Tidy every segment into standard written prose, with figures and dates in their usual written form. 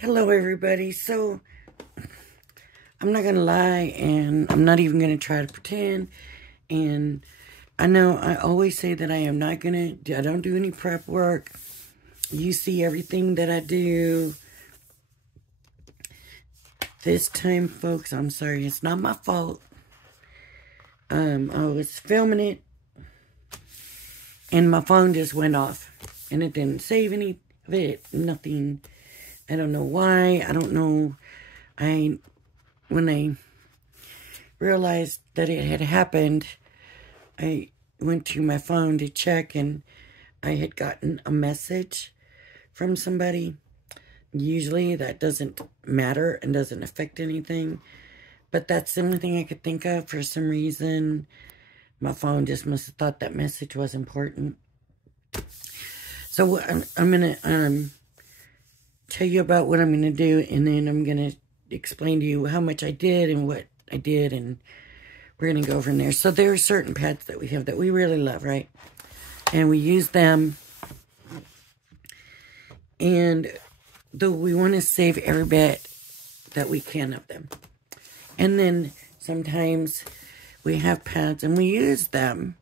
Hello everybody. So I'm not gonna lie, and I'm not even gonna try to pretend, and I know I always say that I don't do any prep work. You see everything that I do. This time, folks, I'm sorry, it's not my fault. I was filming it and my phone just went off and it didn't save any of it, nothing. I don't know why. I don't know. When I realized that it had happened, I went to my phone to check, and I had gotten a message from somebody. Usually that doesn't matter and doesn't affect anything, but that's the only thing I could think of. For some reason, my phone just must have thought that message was important. So I'm going to tell you about what I'm going to do, and then I'm going to explain to you how much I did and what I did, and we're going to go from there. So there are certain pads that we have that we really love, right? And we use them, and though we want to save every bit that we can of them. And then sometimes we have pads and we use them.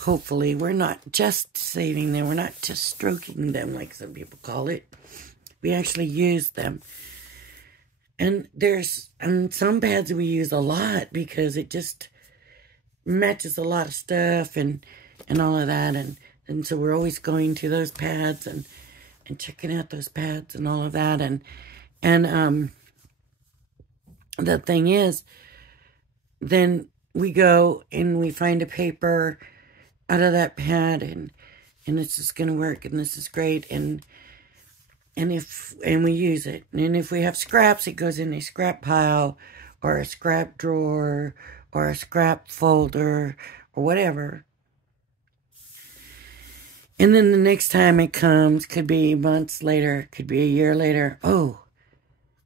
Hopefully, we're not just saving them. We're not just stroking them like some people call it. We actually use them. And there's some pads we use a lot because it just matches a lot of stuff and all of that. And so we're always going to those pads and checking out those pads and all of that. And the thing is, then we go and we find a paper out of that pad, and it's just going to work, and this is great, and we use it. And if we have scraps, it goes in a scrap pile or a scrap drawer or a scrap folder or whatever. And then the next time it comes, could be months later, could be a year later. Oh,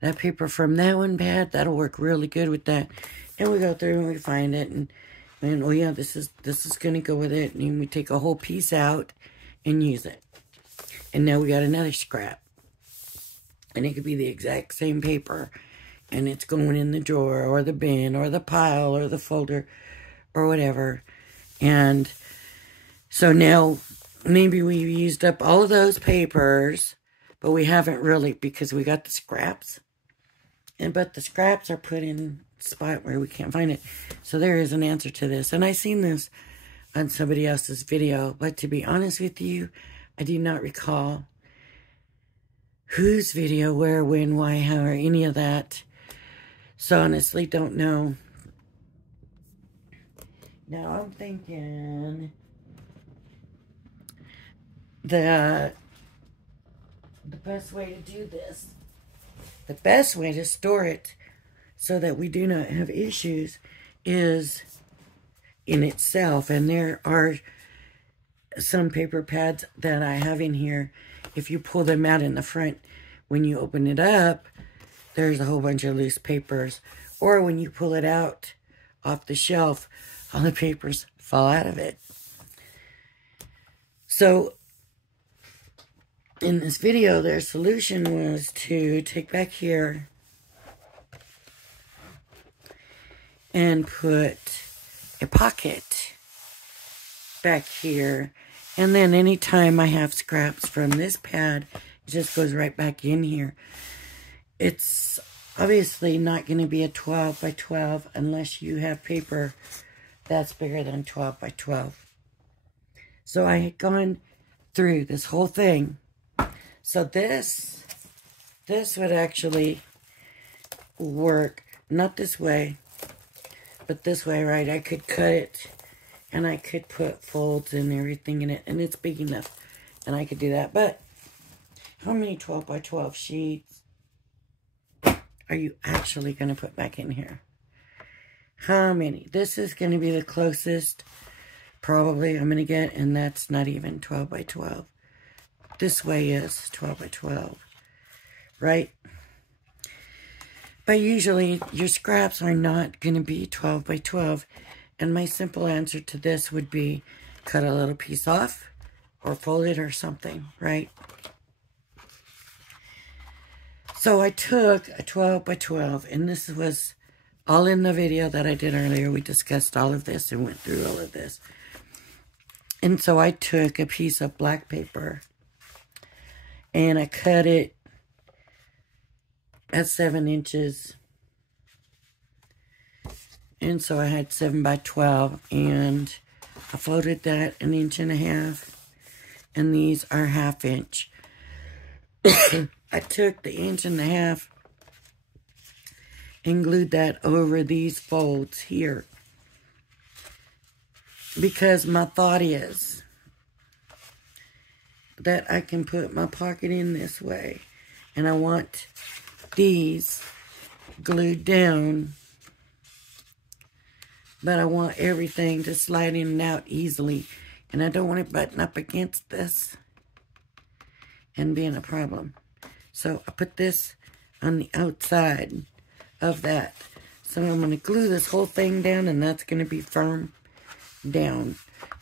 that paper from that one pad, that'll work really good with that. And we go through and we find it, and oh yeah, this is going to go with it. And we take a whole piece out and use it. And now we got another scrap. And it could be the exact same paper, and it's going in the drawer or the bin or the pile or the folder or whatever. And so now maybe we've used up all of those papers, but we haven't really, because we got the scraps. But the scraps are put in a spot where we can't find it. So there is an answer to this. And I seen this on somebody else's video, but to be honest with you, I do not recall whose video, where, when, why, how, or any of that. So honestly, don't know. Now I'm thinking that the best way to do this, the best way to store it so that we do not have issues, is in itself. And there are some paper pads that I have in here. If you pull them out in the front, when you open it up, there's a whole bunch of loose papers. Or when you pull it out off the shelf, all the papers fall out of it. So in this video, their solution was to take back here and put a pocket back here. And then anytime I have scraps from this pad, it just goes right back in here. It's obviously not going to be a 12 by 12 unless you have paper that's bigger than 12 by 12. So I had gone through this whole thing. So this would actually work, not this way, but this way, right? I could cut it, and I could put folds and everything in it, and it's big enough, and I could do that. But how many 12 by 12 sheets are you actually going to put back in here? How many? This is going to be the closest probably I'm going to get, and that's not even 12 by 12. This way is 12 by 12, right? But usually your scraps are not going to be 12 by 12. And my simple answer to this would be cut a little piece off or fold it or something, right? So So I took a 12 by 12, and this was all in the video that I did earlier. We discussed all of this and went through all of this. And so I took a piece of black paper and I cut it at 7 inches. And so I had 7 by 12, and I folded that 1.5 inches. And these are 1/2 inch. I took the 1.5 inches and glued that over these folds here. Because my thought is that I can put my pocket in this way. And I want these glued down. But I want everything to slide in and out easily. And I don't want it button up against this and being a problem. So I put this on the outside of that. So I'm going to glue this whole thing down, and that's going to be firm down.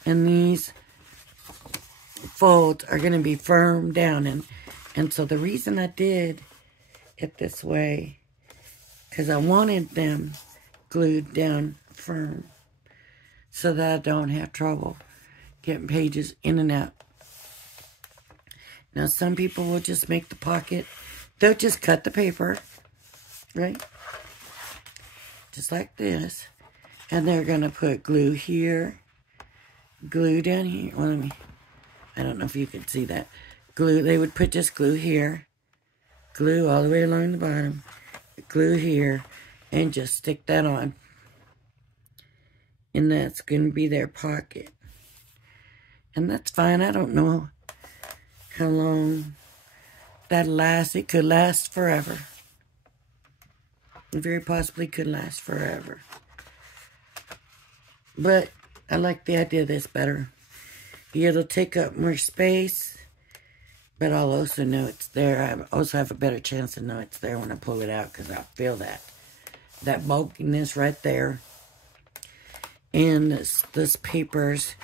And these folds are going to be firm down. And so the reason I did it this way, because I wanted them glued down firm so that I don't have trouble getting pages in and out. Now, some people will just make the pocket. They'll just cut the paper, right? Just like this. And they're going to put glue here, glue down here. Well, I don't know if you can see that. Glue, they would put just glue here, glue all the way along the bottom, glue here, and just stick that on. And that's going to be their pocket. And that's fine. I don't know how long that lasts. It could last forever. It very possibly could last forever. But I like the idea of this better. It'll take up more space, but I'll also know it's there. I also have a better chance to know it's there when I pull it out, because I'll feel that bulkiness right there. And this papers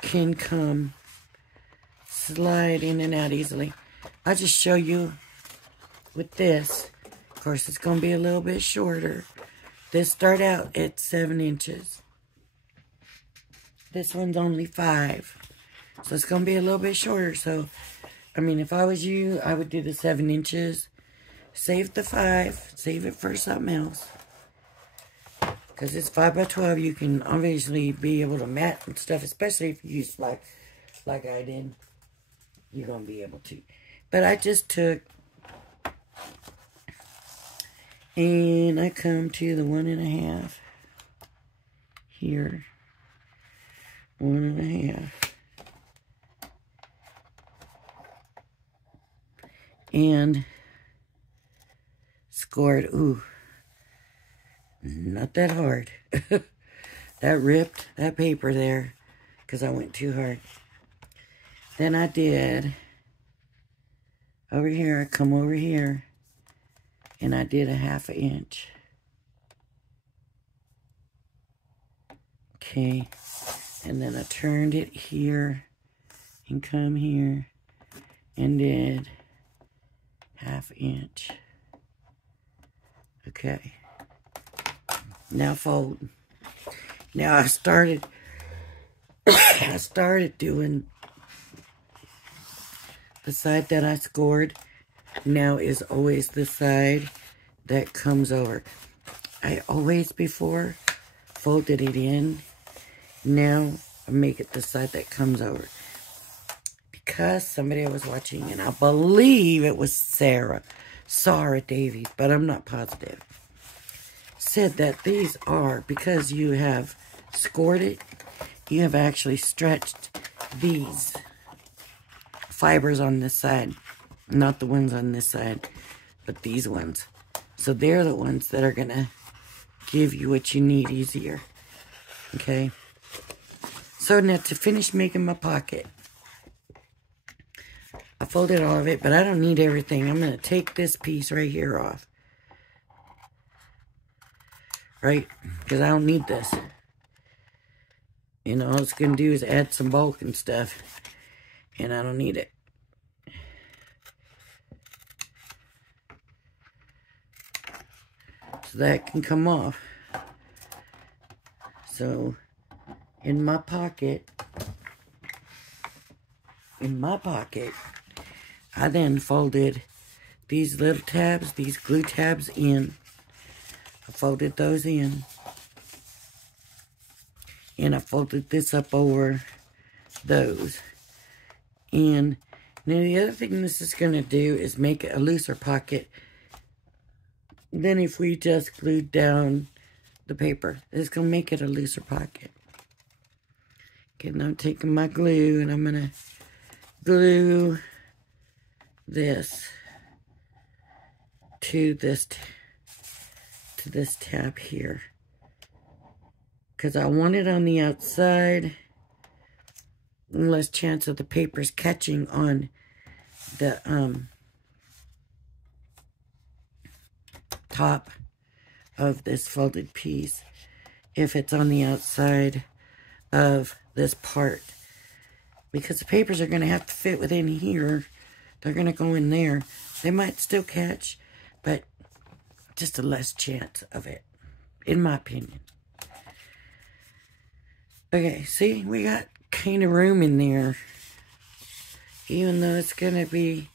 can come slide in and out easily. I'll just show you with this. Of course, it's going to be a little bit shorter. This start out at 7 inches. This one's only 5. So it's going to be a little bit shorter. So, I mean, if I was you, I would do the 7 inches. Save the 5. Save it for something else. Because it's 5 by 12. You can obviously be able to mat and stuff. Especially if you use like I did. You're going to be able to. But I just took, and I come to the 1.5 here. 1.5. And scored. Ooh. Not that hard. That ripped that paper there because I went too hard. Then I did over here. I come over here and I did a 1/2 inch. Okay. And then I turned it here and come here and did 1/2 inch. Okay. Now fold. Now I started doing the side that I scored. Now is always the side that comes over. I always before folded it in. Now I make it the side that comes over. Because somebody I was watching, and I believe it was Sarah Davies, but I'm not positive, said that these are, because you have scored it, you have actually stretched these fibers on this side. Not the ones on this side, but these ones. So they're the ones that are going to give you what you need easier. Okay? So now to finish making my pocket, I folded all of it, but I don't need everything. I'm going to take this piece right here off. Right? Because I don't need this. You know, all it's going to do is add some bulk and stuff. And I don't need it. so that can come off. So in my pocket, I then folded these little tabs, these glue tabs in. I folded those in. And I folded this up over those. And now the other thing this is going to do is make it a looser pocket than if we just glued down the paper. It's going to make it a looser pocket. Okay, now I'm taking my glue and I'm going to glue this to this tab here. Because I want it on the outside. Less chance of the papers catching on the top of this folded piece if it's on the outside of this part. Because the papers are going to have to fit within here. They're going to go in there. They might still catch, but just a less chance of it, in my opinion. Okay, see, we got kind of room in there. Even though it's going to be,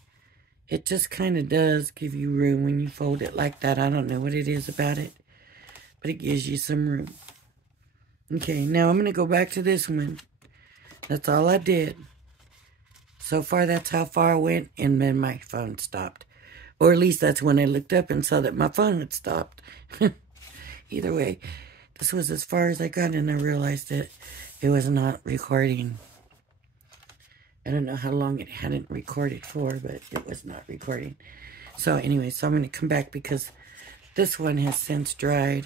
it just kind of does give you room when you fold it like that. I don't know what it is about it, but it gives you some room. Okay, now I'm going to go back to this one. That's all I did. So far, that's how far I went, and then my phone stopped. Or at least that's when I looked up and saw that my phone had stopped. Either way, this was as far as I got, and I realized that it was not recording. I don't know how long it hadn't recorded for, but it was not recording. So anyway, so I'm going to come back because this one has since dried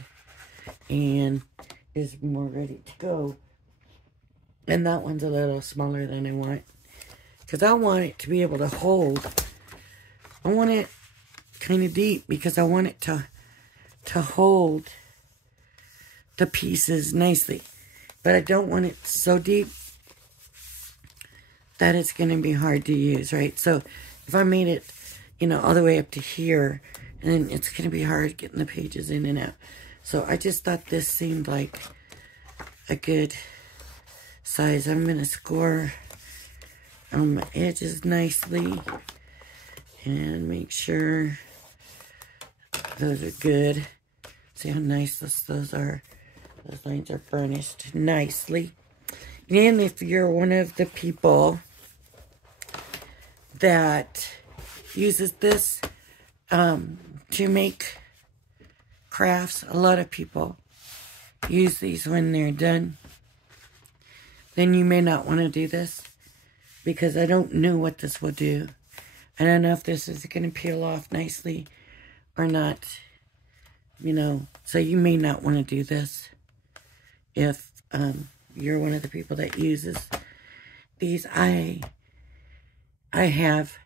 and is more ready to go. And that one's a little smaller than I want. Because I want it to be able to hold. I want it kind of deep because I want it to hold the pieces nicely. But I don't want it so deep that it's going to be hard to use, right? So if I made it, you know, all the way up to here, and then it's going to be hard getting the pages in and out. So I just thought this seemed like a good size. I'm going to score on my edges nicely and make sure those are good. See how nice those are. Those lines are burnished nicely. And if you're one of the people that uses this to make crafts, a lot of people use these when they're done, then you may not want to do this because I don't know what this will do. I don't know if this is going to peel off nicely or not, you know, so you may not want to do this if you're one of the people that uses these. I have,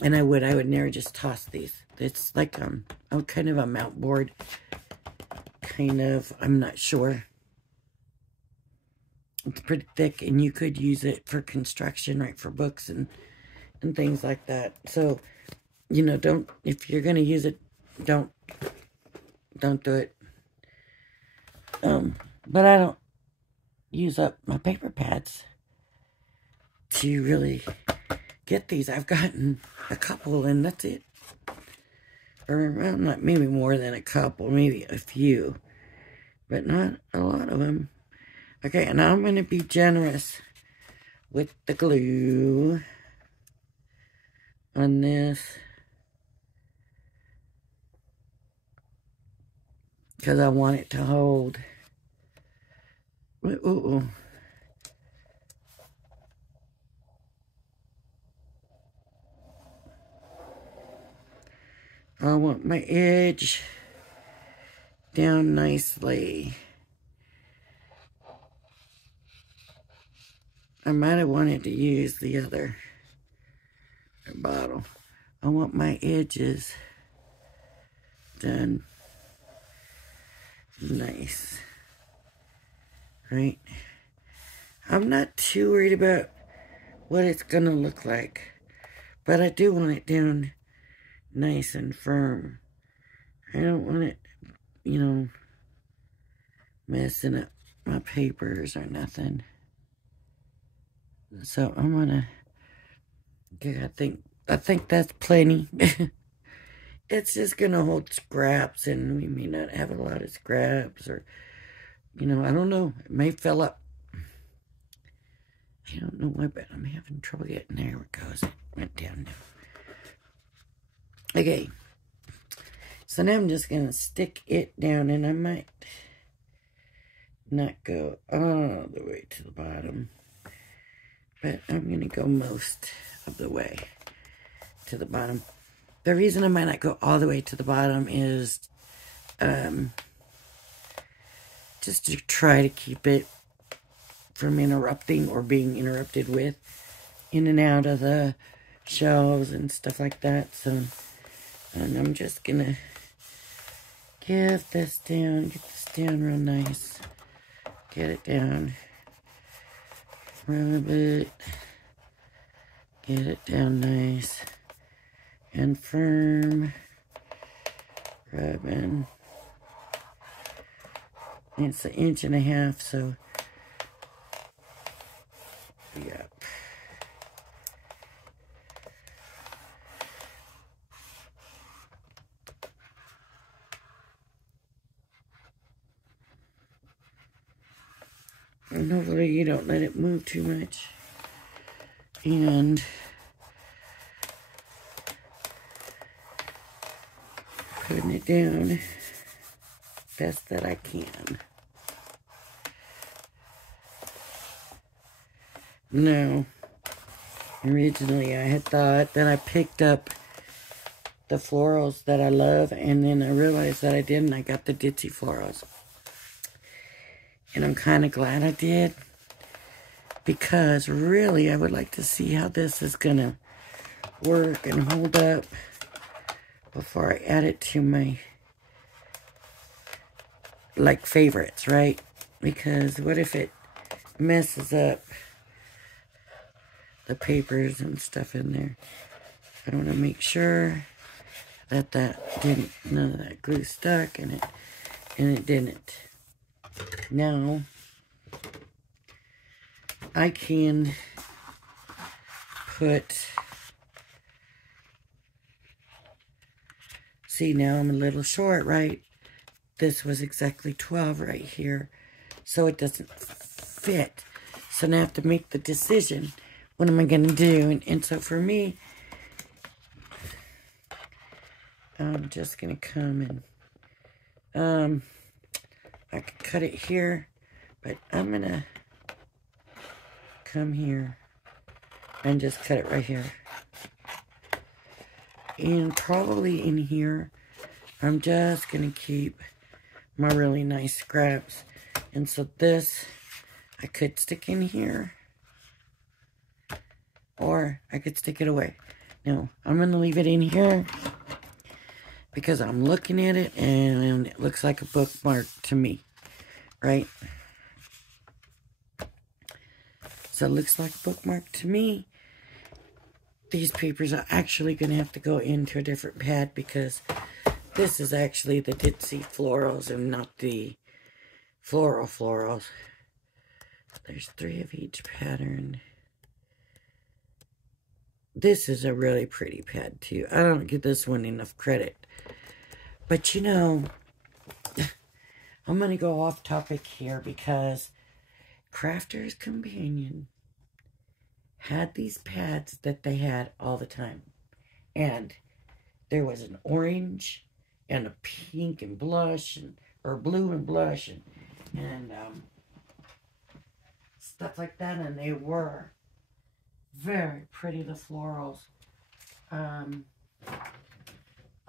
and I would never just toss these. It's like kind of a mount board, kind of, I'm not sure. It's pretty thick, and you could use it for construction, right, for books and things like that. So, you know, don't, if you're going to use it, don't do it. But I don't use up my paper pads to really get these. I've gotten a couple, and that's it. Or, well, not maybe more than a couple, maybe a few, but not a lot of them. Okay, and now I'm going to be generous with the glue on this, because I want it to hold. Ooh. I want my edge down nicely. I might have wanted to use the other bottle. I want my edges done nice. Right? I'm not too worried about what it's going to look like, but I do want it down nice and firm. I don't want it you know, messing up my papers or nothing. So I'm gonna, I think that's plenty. It's just gonna hold scraps, and we may not have a lot of scraps, or, you know, I don't know. It may fill up. I don't know why, but I'm having trouble getting there. It goes. It went down now. Okay. So now I'm just gonna stick it down, and I might not go all the way to the bottom, but I'm gonna go most of the way to the bottom. The reason I might not go all the way to the bottom is just to try to keep it from interrupting or being interrupted with in and out of the shelves and stuff like that. So, and I'm just gonna get this down real nice. Get it down. Rub it. Get it down nice and firm. Rubbing. It's 1.5 inches, so yep. And hopefully you don't let it move too much. And putting it down best that I can. Now, originally I had thought that I picked up the florals that I love, and then I realized that I didn't. I got the Ditzy florals. And I'm kind of glad I did, because really I would like to see how this is going to work and hold up before I add it to my, like, favorites, right? Because what if it messes up the papers and stuff in there? I want to make sure that none of that glue stuck in it, and it didn't. Now, I can put, see, now I'm a little short, right? This was exactly 12 right here, so it doesn't fit. So now I have to make the decision, what am I going to do? And so for me, I'm just going to come and, I could cut it here, but I'm going to come here and just cut it right here. And probably in here, I'm just going to keep my really nice scraps. And so this, I could stick in here, or I could stick it away. No, I'm going to leave it in here, because I'm looking at it, and it looks like a bookmark to me, right? So it looks like a bookmark to me. These papers are actually going to have to go into a different pad, because this is actually the Ditzy florals and not the florals. There's 3 of each pattern. This is a really pretty pad too. I don't give this one enough credit. But you know, I'm going to go off topic here, because Crafter's Companion had these pads that they had all the time. And there was an orange and a pink and blush, or blue and blush, and stuff like that. And they were very pretty, the florals. I'm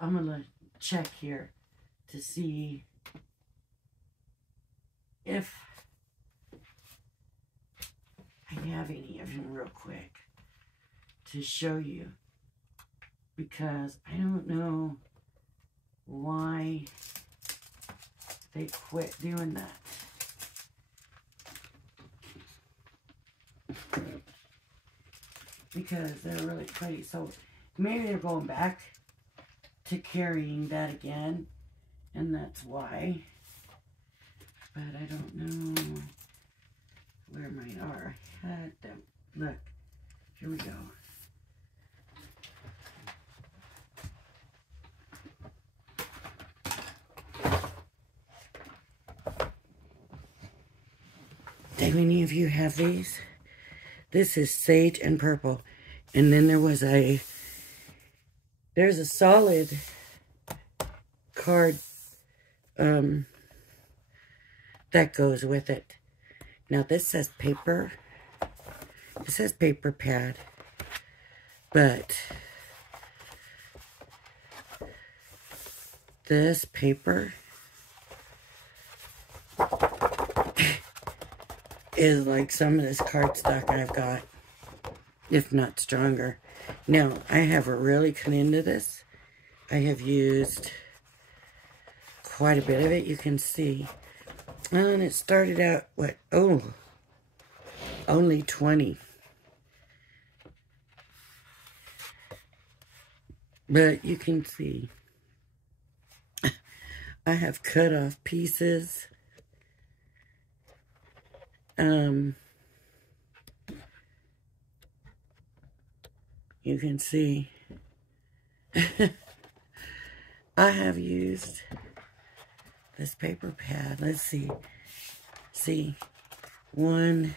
going to check here to see if I have any of them real quick to show you, because I don't know why they quit doing that. Because they're really pretty. So maybe they're going back to carrying that again. And that's why. But I don't know where mine are. I had them. Look. Here we go. Do any of you have these? This is sage and purple. And then there's a solid card that goes with it. Now this says paper. It says paper pad. But this paper is like some of this cardstock I've got, if not stronger. Now, I have really cut into this. I have used quite a bit of it, you can see. And it started out, what, oh, only 20. But you can see, I have cut off pieces. You can see I have used this paper pad. Let's see. See, 1,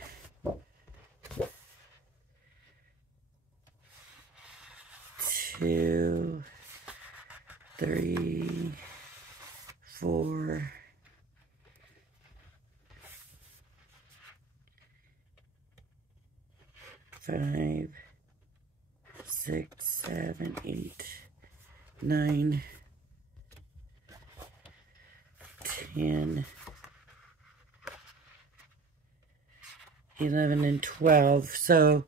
2, 3, 4, 5, 6, 7, 8, 9, 10, 11, and 12. So,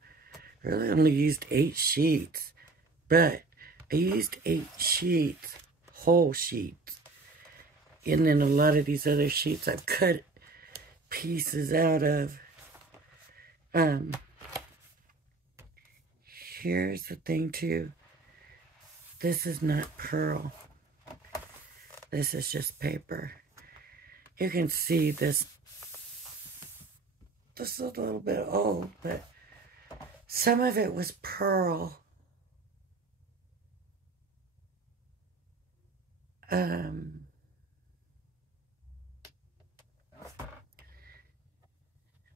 I really only used 8 sheets. But, I used 8 sheets, whole sheets. And then a lot of these other sheets I've cut pieces out of. Here's the thing too. This is not pearl. This is just paper. You can see this is a little bit old, but some of it was pearl.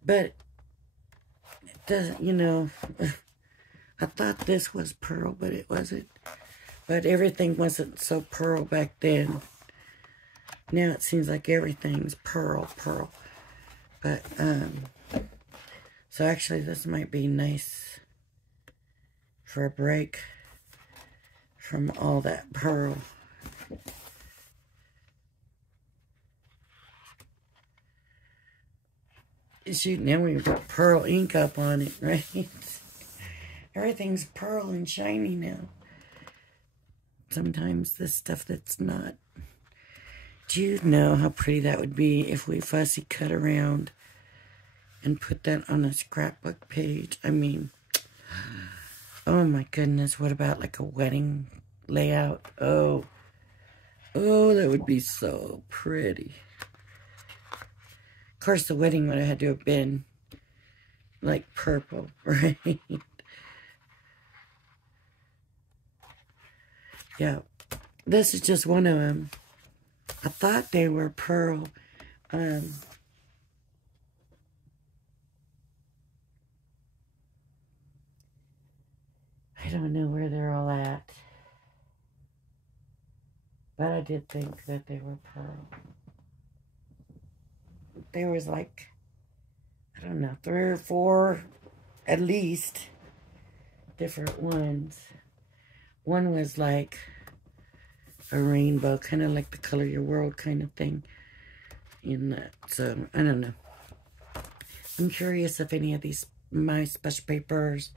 But it doesn't, you know, I thought this was pearl, but it wasn't. But everything wasn't so pearl back then. Now it seems like everything's pearl. But, so actually this might be nice for a break from all that pearl. Shoot, now we put pearl ink up on it, right? Everything's pearl and shiny now. Sometimes this stuff that's not. Do you know how pretty that would be if we fussy cut around and put that on a scrapbook page? I mean, oh my goodness, what about like a wedding layout? Oh, that would be so pretty. Of course, the wedding would have had to have been like purple, right? Yeah, this is just one of them. I thought they were pearl. I don't know where they're all at. But I did think that they were pearl. There was like, I don't know, 3 or 4 at least different ones. One was like a rainbow, kind of like the Color Your World kind of thing. In that, so I don't know. I'm curious if any of these my special papers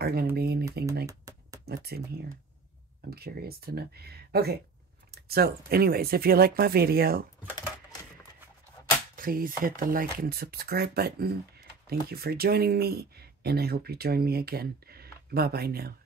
are going to be anything like what's in here. I'm curious to know. Okay, so anyways, if you like my video, please hit the like and subscribe button. Thank you for joining me, and I hope you join me again. Bye-bye now.